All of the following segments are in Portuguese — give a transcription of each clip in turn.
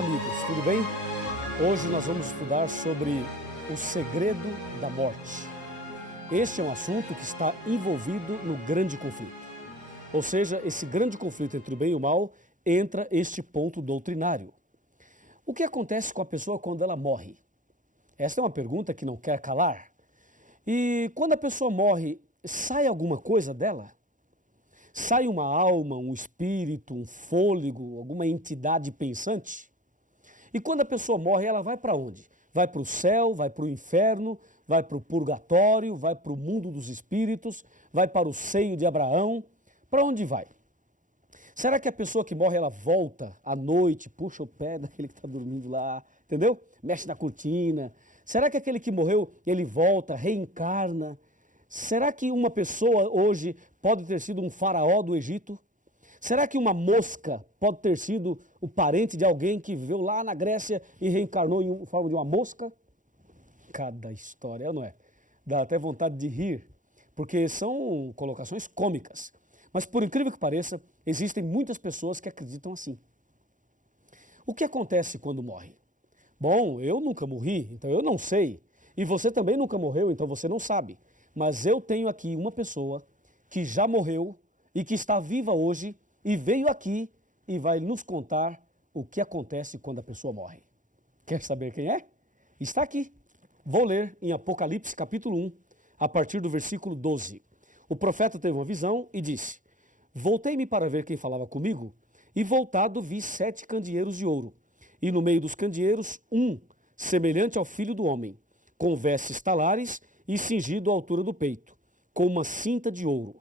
amigos, tudo bem? Hoje nós vamos estudar sobre o segredo da morte. Este é um assunto que está envolvido no grande conflito. Ou seja, esse grande conflito entre o bem e o mal entra este ponto doutrinário. O que acontece com a pessoa quando ela morre? Esta é uma pergunta que não quer calar. E quando a pessoa morre, sai alguma coisa dela? Sai uma alma, um espírito, um fôlego, alguma entidade pensante? E quando a pessoa morre, ela vai para onde? Vai para o céu, vai para o inferno, vai para o purgatório, vai para o mundo dos espíritos, vai para o seio de Abraão. Para onde vai? Será que a pessoa que morre, ela volta à noite, puxa o pé daquele que está dormindo lá, entendeu? Mexe na cortina. Será que aquele que morreu, ele volta, reencarna? Será que uma pessoa hoje pode ter sido um faraó do Egito? Será que uma mosca pode ter sido o parente de alguém que viveu lá na Grécia e reencarnou em forma de uma mosca? Cada história, não é? Dá até vontade de rir, porque são colocações cômicas. Mas por incrível que pareça, existem muitas pessoas que acreditam assim. O que acontece quando morre? Bom, eu nunca morri, então eu não sei. E você também nunca morreu, então você não sabe. Mas eu tenho aqui uma pessoa que já morreu e que está viva hoje e veio aqui e vai nos contar o que acontece quando a pessoa morre. Quer saber quem é? Está aqui. Vou ler em Apocalipse capítulo 1, a partir do versículo 12. O profeta teve uma visão e disse: Voltei-me para ver quem falava comigo, e voltado vi 7 candeeiros de ouro, e no meio dos candeeiros semelhante ao filho do homem, com vestes talares e cingido à altura do peito, com uma cinta de ouro.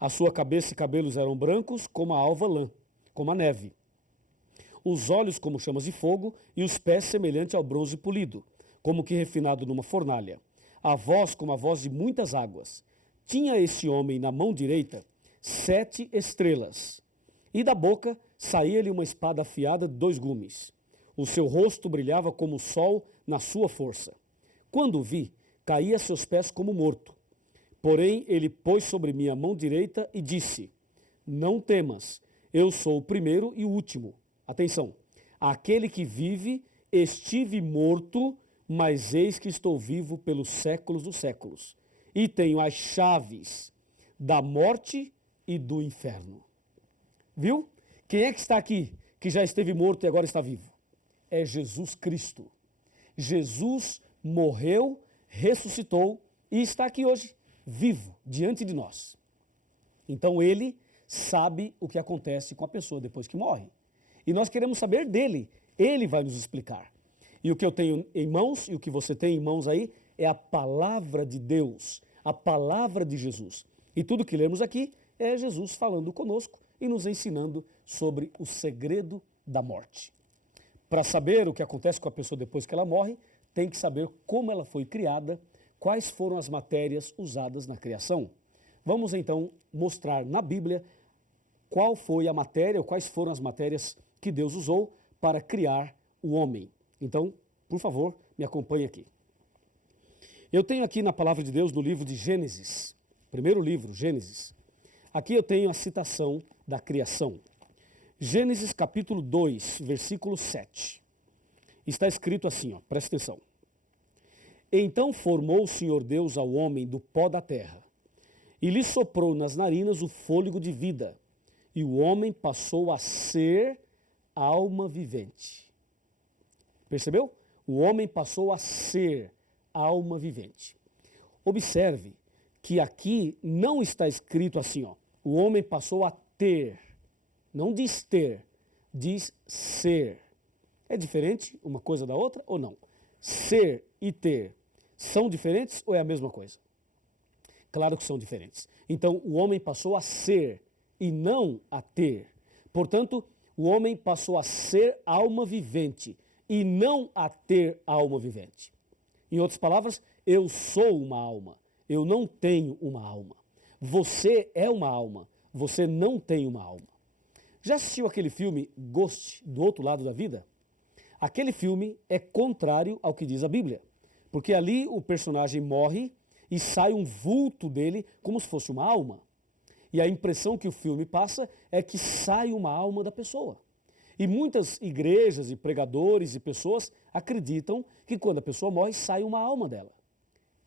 A sua cabeça e cabelos eram brancos como a alva lã, como a neve. Os olhos como chamas de fogo e os pés semelhante ao bronze polido, como que refinado numa fornalha. A voz como a voz de muitas águas. Tinha esse homem na mão direita 7 estrelas, e da boca saía-lhe uma espada afiada de 2 gumes. O seu rosto brilhava como o sol na sua força. Quando o vi, caí a seus pés como morto. Porém, ele pôs sobre mim a mão direita e disse: Não temas, eu sou o primeiro e o último. Atenção, aquele que vive, estive morto, mas eis que estou vivo pelos séculos dos séculos. E tenho as chaves da morte e do inferno. Viu? Quem é que está aqui, que já esteve morto e agora está vivo? É Jesus Cristo. Jesus morreu, ressuscitou e está aqui hoje, vivo, diante de nós. Então ele sabe o que acontece com a pessoa depois que morre. E nós queremos saber dele, ele vai nos explicar. E o que eu tenho em mãos e o que você tem em mãos aí é a palavra de Deus, a palavra de Jesus. E tudo que lemos aqui é Jesus falando conosco e nos ensinando sobre o segredo da morte. Para saber o que acontece com a pessoa depois que ela morre, tem que saber como ela foi criada, quais foram as matérias usadas na criação. Vamos então mostrar na Bíblia qual foi a matéria, ou quais foram as matérias que Deus usou para criar o homem. Então, por favor, me acompanhe aqui. Eu tenho aqui na palavra de Deus, no livro de Gênesis, primeiro livro, Gênesis. Aqui eu tenho a citação da criação. Gênesis capítulo 2, versículo 7. Está escrito assim, presta atenção. Então formou o Senhor Deus ao homem do pó da terra, e lhe soprou nas narinas o fôlego de vida, e o homem passou a ser alma vivente. Percebeu? O homem passou a ser alma vivente. Observe que aqui não está escrito assim, o homem passou a ter. Não diz ter, diz ser. É diferente uma coisa da outra ou não? Ser e ter são diferentes ou é a mesma coisa? Claro que são diferentes. Então, o homem passou a ser e não a ter. Portanto, o homem passou a ser alma vivente e não a ter alma vivente. Em outras palavras, eu sou uma alma, eu não tenho uma alma. Você é uma alma, você não tem uma alma. Já assistiu aquele filme Ghost, do Outro Lado da Vida? Aquele filme é contrário ao que diz a Bíblia, porque ali o personagem morre e sai um vulto dele como se fosse uma alma. E a impressão que o filme passa é que sai uma alma da pessoa. E muitas igrejas e pregadores e pessoas acreditam que quando a pessoa morre, sai uma alma dela.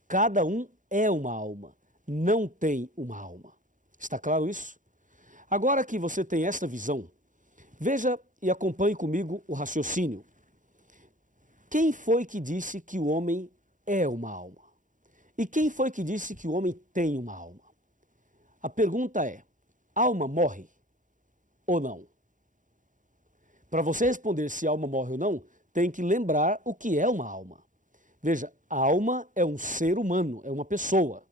Cada um é uma alma, não tem uma alma. Está claro isso? Agora que você tem esta visão, veja e acompanhe comigo o raciocínio. Quem foi que disse que o homem é uma alma? E quem foi que disse que o homem tem uma alma? A pergunta é, alma morre ou não? Para você responder se a alma morre ou não, tem que lembrar o que é uma alma. Veja, a alma é um ser humano, é uma pessoa.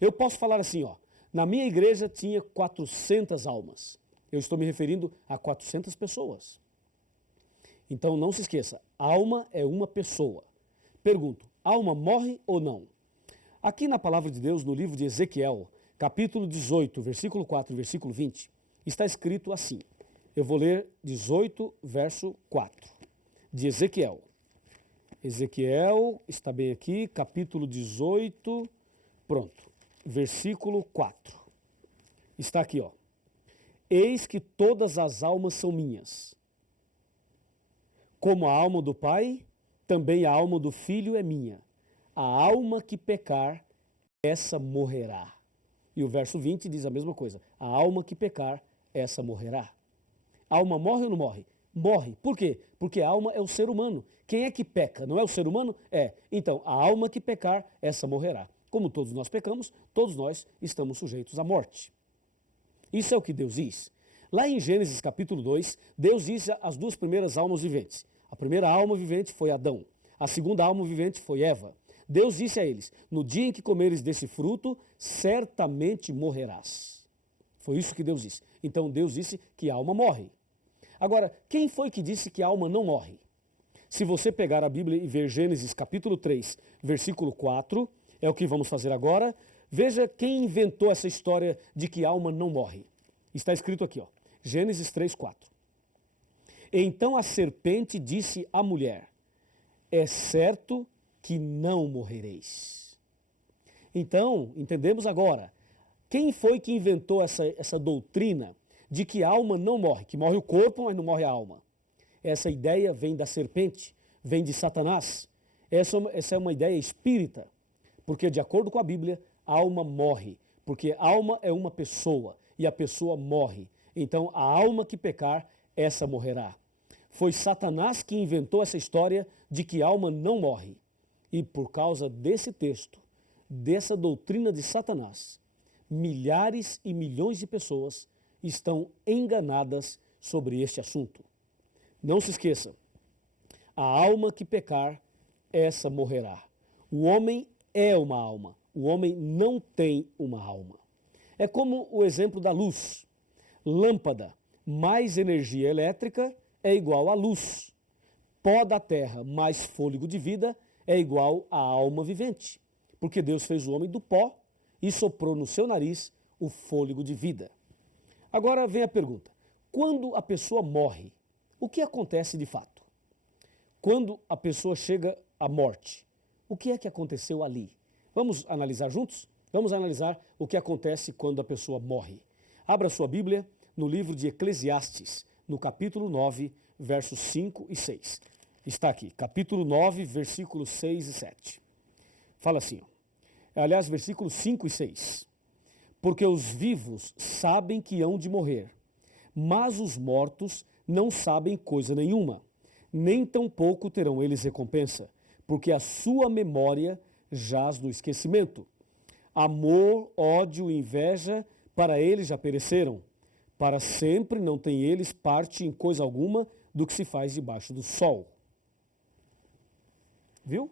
Eu posso falar assim, ó, na minha igreja tinha 400 almas. Eu estou me referindo a 400 pessoas. Então não se esqueça, alma é uma pessoa. Pergunto, alma morre ou não? Aqui na palavra de Deus, no livro de Ezequiel, capítulo 18, versículo 4 e versículo 20, está escrito assim. Eu vou ler 18, verso 4, de Ezequiel. Ezequiel, está bem aqui, capítulo 18, pronto, versículo 4. Está aqui, ó. Eis que todas as almas são minhas. Como a alma do Pai, também a alma do Filho é minha. A alma que pecar, essa morrerá. E o verso 20 diz a mesma coisa. A alma que pecar, essa morrerá. A alma morre ou não morre? Morre. Por quê? Porque a alma é o ser humano. Quem é que peca? Não é o ser humano? É. Então, a alma que pecar, essa morrerá. Como todos nós pecamos, todos nós estamos sujeitos à morte. Isso é o que Deus diz. Lá em Gênesis capítulo 2, Deus diz as duas primeiras almas viventes. A primeira alma vivente foi Adão. A segunda alma vivente foi Eva. Deus disse a eles, no dia em que comeres desse fruto, certamente morrerás. Foi isso que Deus disse. Então Deus disse que a alma morre. Agora, quem foi que disse que a alma não morre? Se você pegar a Bíblia e ver Gênesis capítulo 3, versículo 4, é o que vamos fazer agora, veja quem inventou essa história de que a alma não morre. Está escrito aqui, ó, Gênesis 3, 4. Então a serpente disse à mulher, é certo que não morrereis. Então, entendemos agora, quem foi que inventou essa doutrina de que a alma não morre, que morre o corpo, mas não morre a alma? Essa ideia vem da serpente, vem de Satanás. Essa é uma ideia espírita, porque de acordo com a Bíblia, a alma morre, porque a alma é uma pessoa e a pessoa morre. Então, a alma que pecar, essa morrerá. Foi Satanás que inventou essa história de que a alma não morre. E por causa desse texto, dessa doutrina de Satanás, milhares e milhões de pessoas estão enganadas sobre este assunto. Não se esqueça, a alma que pecar, essa morrerá. O homem é uma alma, o homem não tem uma alma. É como o exemplo da luz. Lâmpada mais energia elétrica é igual a luz. Pó da terra mais fôlego de vida é igual a alma vivente. Porque Deus fez o homem do pó e soprou no seu nariz o fôlego de vida. Agora vem a pergunta, quando a pessoa morre, o que acontece de fato? Quando a pessoa chega à morte, o que é que aconteceu ali? Vamos analisar juntos? Vamos analisar o que acontece quando a pessoa morre. Abra sua Bíblia no livro de Eclesiastes, no capítulo 9, versos 5 e 6. Está aqui, capítulo 9, versículos 6 e 7. Fala assim, ó. Aliás, versículos 5 e 6. Porque os vivos sabem que hão de morrer, mas os mortos não sabem coisa nenhuma, nem tampouco terão eles recompensa, porque a sua memória jaz no esquecimento. Amor, ódio e inveja, para eles já pereceram. Para sempre não têm eles parte em coisa alguma do que se faz debaixo do sol. Viu?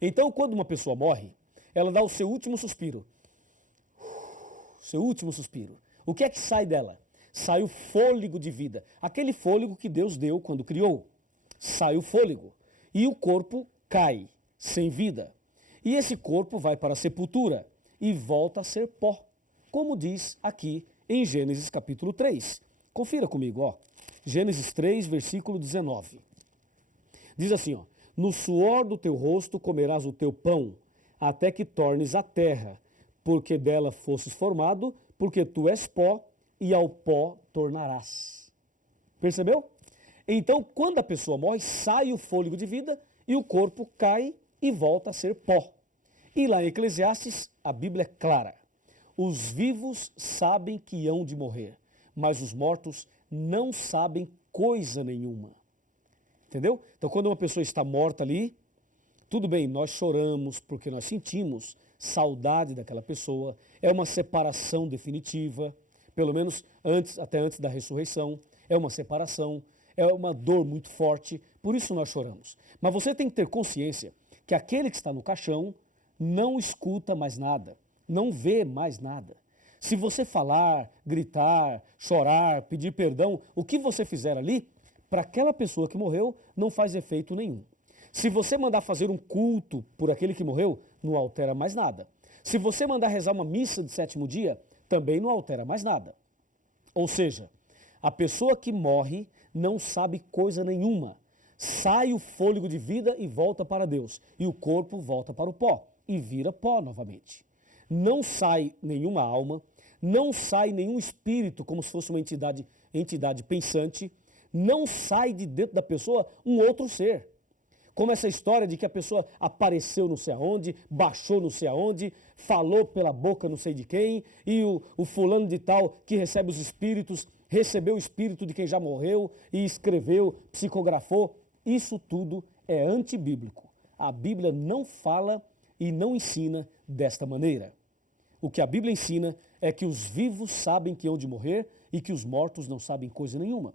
Então, quando uma pessoa morre, ela dá o seu último suspiro. Seu último suspiro. O que é que sai dela? Sai o fôlego de vida. Aquele fôlego que Deus deu quando criou. Sai o fôlego. E o corpo cai, sem vida. E esse corpo vai para a sepultura e volta a ser pó. Como diz aqui em Gênesis capítulo 3. Confira comigo, ó. Gênesis 3, versículo 19. Diz assim, ó. No suor do teu rosto comerás o teu pão, até que tornes a terra, porque dela fosses formado, porque tu és pó, e ao pó tornarás. Percebeu? Então, quando a pessoa morre, sai o fôlego de vida e o corpo cai e volta a ser pó. E lá em Eclesiastes, a Bíblia é clara. Os vivos sabem que hão de morrer, mas os mortos não sabem coisa nenhuma. Entendeu? Então, quando uma pessoa está morta ali, tudo bem, nós choramos porque nós sentimos saudade daquela pessoa, é uma separação definitiva, pelo menos até antes da ressurreição, é uma separação, é uma dor muito forte, por isso nós choramos. Mas você tem que ter consciência que aquele que está no caixão não escuta mais nada, não vê mais nada. Se você falar, gritar, chorar, pedir perdão, o que você fizer ali, para aquela pessoa que morreu, não faz efeito nenhum. Se você mandar fazer um culto por aquele que morreu, não altera mais nada. Se você mandar rezar uma missa de sétimo dia, também não altera mais nada. Ou seja, a pessoa que morre não sabe coisa nenhuma. Sai o fôlego de vida e volta para Deus. E o corpo volta para o pó e vira pó novamente. Não sai nenhuma alma, não sai nenhum espírito como se fosse uma entidade pensante, não sai de dentro da pessoa um outro ser. Como essa história de que a pessoa apareceu não sei aonde, baixou não sei aonde, falou pela boca não sei de quem, e o fulano de tal que recebe os espíritos, recebeu o espírito de quem já morreu e escreveu, psicografou. Isso tudo é antibíblico. A Bíblia não fala e não ensina desta maneira. O que a Bíblia ensina é que os vivos sabem que hão de morrer e que os mortos não sabem coisa nenhuma.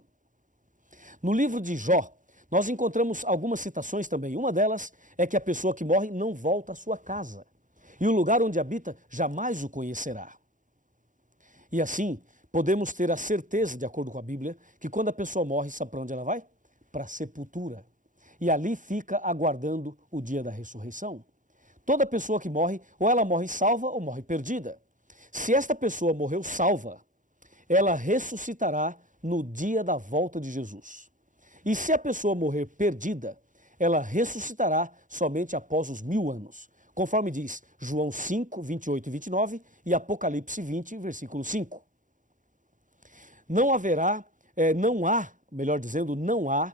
No livro de Jó, nós encontramos algumas citações também. Uma delas é que a pessoa que morre não volta à sua casa. E o lugar onde habita jamais o conhecerá. E assim, podemos ter a certeza, de acordo com a Bíblia, que quando a pessoa morre, sabe para onde ela vai? Para a sepultura. E ali fica aguardando o dia da ressurreição. Toda pessoa que morre, ou ela morre salva ou morre perdida. Se esta pessoa morreu salva, ela ressuscitará no dia da volta de Jesus. E se a pessoa morrer perdida, ela ressuscitará somente após os 1000 anos, conforme diz João 5, 28 e 29 e Apocalipse 20, versículo 5. Não há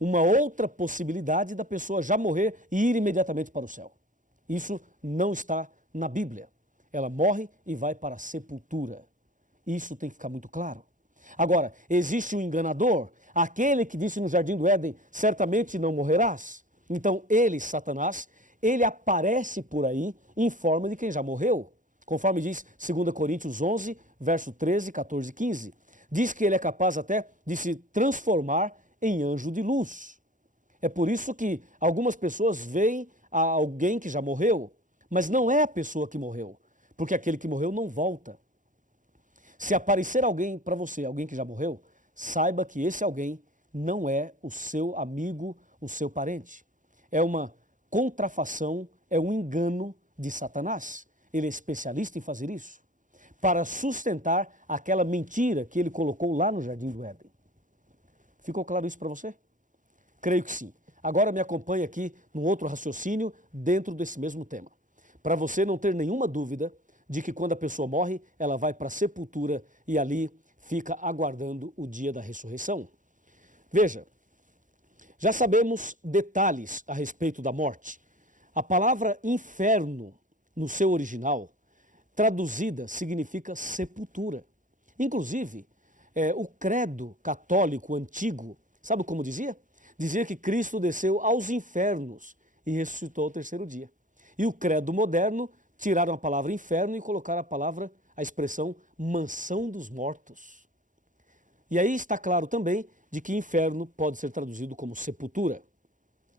uma outra possibilidade da pessoa já morrer e ir imediatamente para o céu. Isso não está na Bíblia. Ela morre e vai para a sepultura. Isso tem que ficar muito claro. Agora, existe um enganador, aquele que disse no Jardim do Éden, certamente não morrerás. Então ele, Satanás, ele aparece por aí em forma de quem já morreu. Conforme diz 2 Coríntios 11, verso 13, 14 e 15. Diz que ele é capaz até de se transformar em anjo de luz. É por isso que algumas pessoas veem a alguém que já morreu, mas não é a pessoa que morreu, porque aquele que morreu não volta. Se aparecer alguém para você, alguém que já morreu, saiba que esse alguém não é o seu amigo, o seu parente. É uma contrafação, é um engano de Satanás. Ele é especialista em fazer isso, para sustentar aquela mentira que ele colocou lá no Jardim do Éden. Ficou claro isso para você? Creio que sim. Agora me acompanhe aqui num outro raciocínio dentro desse mesmo tema. Para você não ter nenhuma dúvida de que quando a pessoa morre, ela vai para a sepultura e ali fica aguardando o dia da ressurreição. Veja, já sabemos detalhes a respeito da morte. A palavra inferno, no seu original, traduzida, significa sepultura. Inclusive, o credo católico antigo, sabe como dizia? Dizia que Cristo desceu aos infernos e ressuscitou ao terceiro dia. E o credo moderno tiraram a palavra inferno e colocaram a expressão mansão dos mortos. E aí está claro também de que inferno pode ser traduzido como sepultura.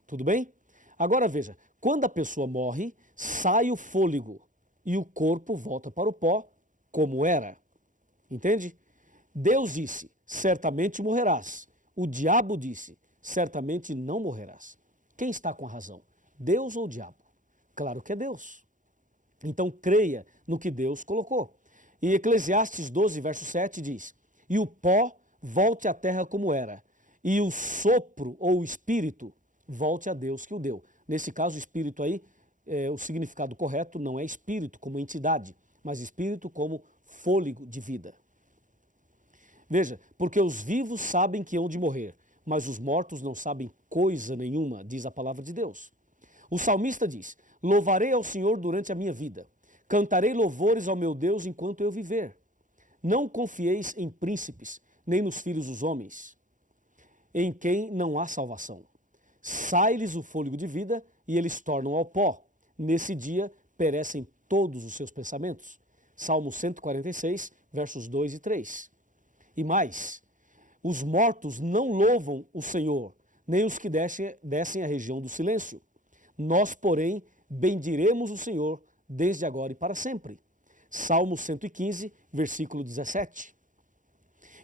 Tudo bem? Agora veja, quando a pessoa morre, sai o fôlego e o corpo volta para o pó como era. Entende? Deus disse, certamente morrerás. O diabo disse, certamente não morrerás. Quem está com a razão? Deus ou o diabo? Claro que é Deus. Então creia no que Deus colocou. E Eclesiastes 12, verso 7 diz, e o pó volte à terra como era, e o sopro ou o espírito volte a Deus que o deu. Nesse caso, o espírito aí, o significado correto não é espírito como entidade, mas espírito como fôlego de vida. Veja, porque os vivos sabem que hão de morrer, mas os mortos não sabem coisa nenhuma, diz a palavra de Deus. O salmista diz: louvarei ao Senhor durante a minha vida, cantarei louvores ao meu Deus enquanto eu viver. Não confieis em príncipes, nem nos filhos dos homens, em quem não há salvação. Sai-lhes o fôlego de vida e eles tornam ao pó. Nesse dia perecem todos os seus pensamentos. Salmo 146, versos 2 e 3. E mais, os mortos não louvam o Senhor, nem os que descem à região do silêncio. Nós, porém, bendiremos o Senhor desde agora e para sempre. Salmo 115, versículo 17.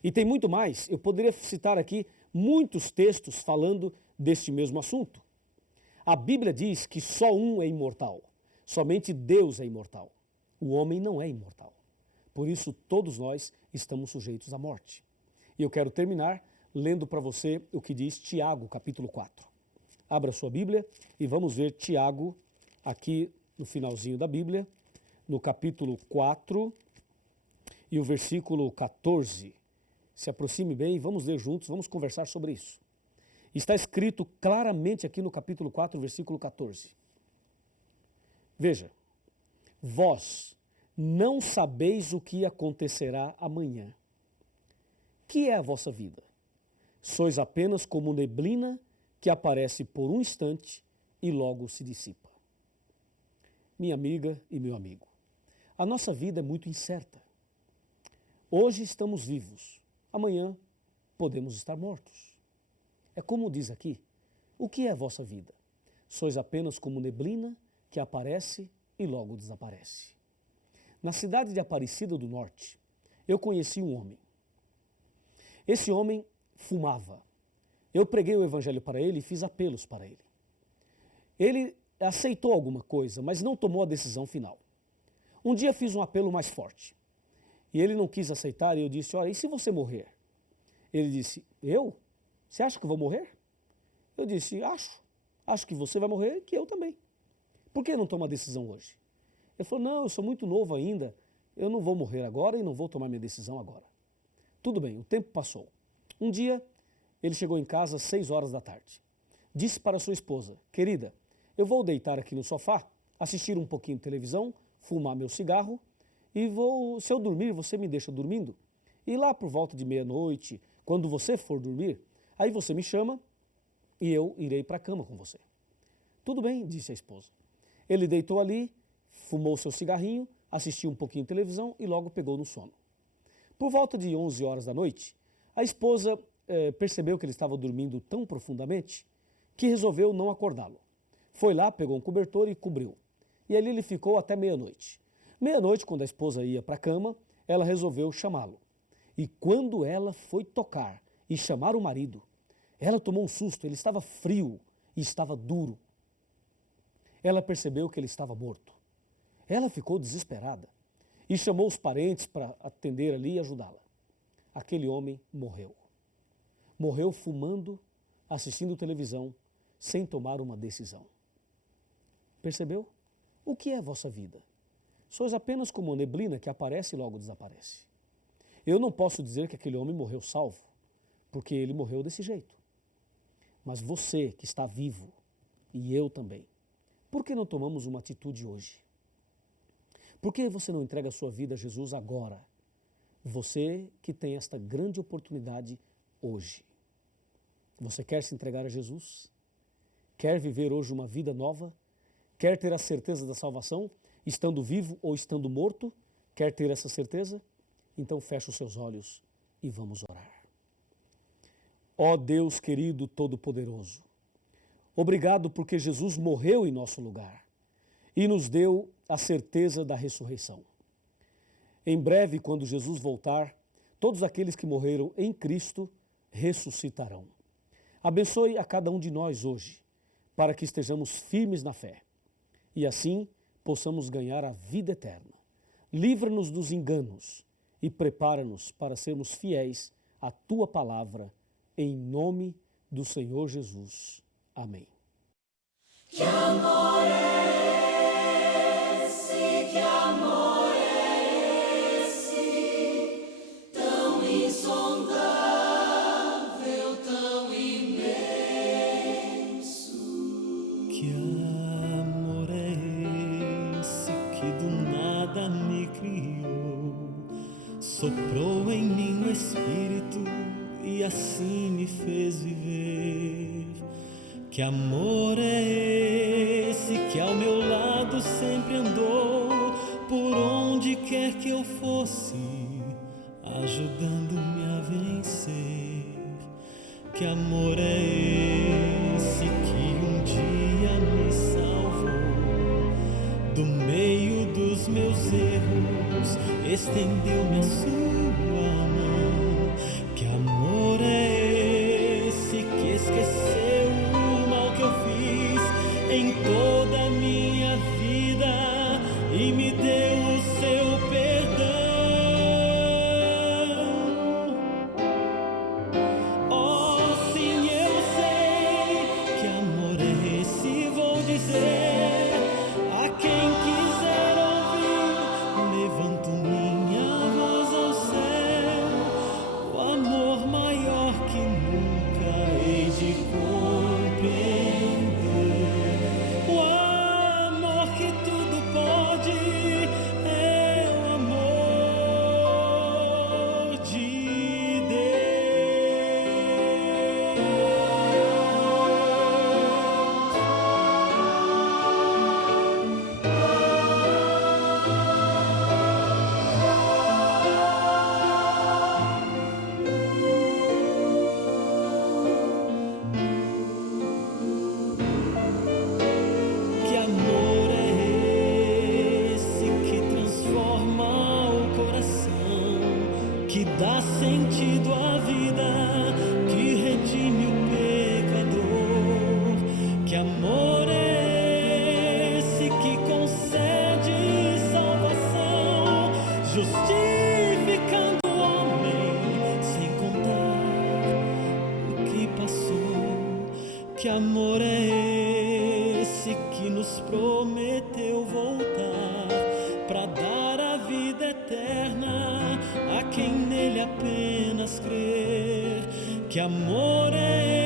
E tem muito mais, eu poderia citar aqui muitos textos falando deste mesmo assunto. A Bíblia diz que só um é imortal, somente Deus é imortal. O homem não é imortal. Por isso, todos nós estamos sujeitos à morte. E eu quero terminar lendo para você o que diz Tiago, capítulo 4. Abra sua Bíblia e vamos ver Tiago aqui no finalzinho da Bíblia, no capítulo 4 e o versículo 14. Se aproxime bem e vamos ler juntos, vamos conversar sobre isso. Está escrito claramente aqui no capítulo 4, versículo 14. Veja, vós não sabeis o que acontecerá amanhã. Que é a vossa vida? Sois apenas como neblina que aparece por um instante e logo se dissipa. Minha amiga e meu amigo, a nossa vida é muito incerta. Hoje estamos vivos, amanhã podemos estar mortos. É como diz aqui, o que é a vossa vida? Sois apenas como neblina que aparece e logo desaparece. Na cidade de Aparecida do Norte, eu conheci um homem. Esse homem fumava. Eu preguei o evangelho para ele e fiz apelos para ele. Ele aceitou alguma coisa, mas não tomou a decisão final. Um dia fiz um apelo mais forte. E ele não quis aceitar e eu disse, olha, e se você morrer? Ele disse, eu? Você acha que eu vou morrer? Eu disse, acho. Acho que você vai morrer e que eu também. Por que não toma a decisão hoje? Ele falou, não, eu sou muito novo ainda, eu não vou morrer agora e não vou tomar minha decisão agora. Tudo bem, o tempo passou. Um dia, ele chegou em casa às 6 horas da tarde. Disse para sua esposa, querida, eu vou deitar aqui no sofá, assistir um pouquinho de televisão, fumar meu cigarro e se eu dormir, você me deixa dormindo? E lá por volta de meia-noite, quando você for dormir, aí você me chama e eu irei para a cama com você. Tudo bem, disse a esposa. Ele deitou ali, fumou seu cigarrinho, assistiu um pouquinho de televisão e logo pegou no sono. Por volta de 11 horas da noite, a esposa percebeu que ele estava dormindo tão profundamente que resolveu não acordá-lo. Foi lá, pegou um cobertor e cobriu. E ali ele ficou até meia-noite. Meia-noite, quando a esposa ia para a cama, ela resolveu chamá-lo. E quando ela foi tocar e chamar o marido, ela tomou um susto, ele estava frio e estava duro. Ela percebeu que ele estava morto. Ela ficou desesperada e chamou os parentes para atender ali e ajudá-la. Aquele homem morreu. Morreu fumando, assistindo televisão, sem tomar uma decisão. Percebeu? O que é a vossa vida? Sois apenas como uma neblina que aparece e logo desaparece. Eu não posso dizer que aquele homem morreu salvo, porque ele morreu desse jeito. Mas você que está vivo, e eu também, por que não tomamos uma atitude hoje? Por que você não entrega a sua vida a Jesus agora? Você que tem esta grande oportunidade hoje. Você quer se entregar a Jesus? Quer viver hoje uma vida nova? Quer ter a certeza da salvação, estando vivo ou estando morto? Quer ter essa certeza? Então feche os seus olhos e vamos orar. Ó Deus querido Todo-Poderoso, obrigado porque Jesus morreu em nosso lugar e nos deu a certeza da ressurreição. Em breve, quando Jesus voltar, todos aqueles que morreram em Cristo ressuscitarão. Abençoe a cada um de nós hoje, para que estejamos firmes na fé e assim possamos ganhar a vida eterna. Livra-nos dos enganos e prepara-nos para sermos fiéis à Tua palavra, em nome do Senhor Jesus. Amém. Que amor é esse? Que amor é esse? Tão insondável. soprou em mim o Espírito e assim me fez viver. Que amor é esse que ao meu lado sempre andou, por onde quer que eu fosse, ajudando-me a vencer? Que amor é esse que um dia me salvou do meio dos meus erros, estendeu-me a sua mão? Que amor é esse que esqueceu o mal que eu fiz em toda a minha vida e me deu o seu perdão? Oh, sim, eu sei que amor é esse, vou dizer a quem quiser ouvir. Levanto minha voz ao céu, o amor maior que nunca hei de compreender. O amor que tudo pode é o amor de Deus. Que amor é esse que transforma o coração, que dá sentido à vida, que redime o pecador? Que amor é esse que concede salvação, justificando o homem sem contar o que passou? Que amor é esse que nos prometeu voltar para dar a vida eterna a quem nele apenas crer? Que amor é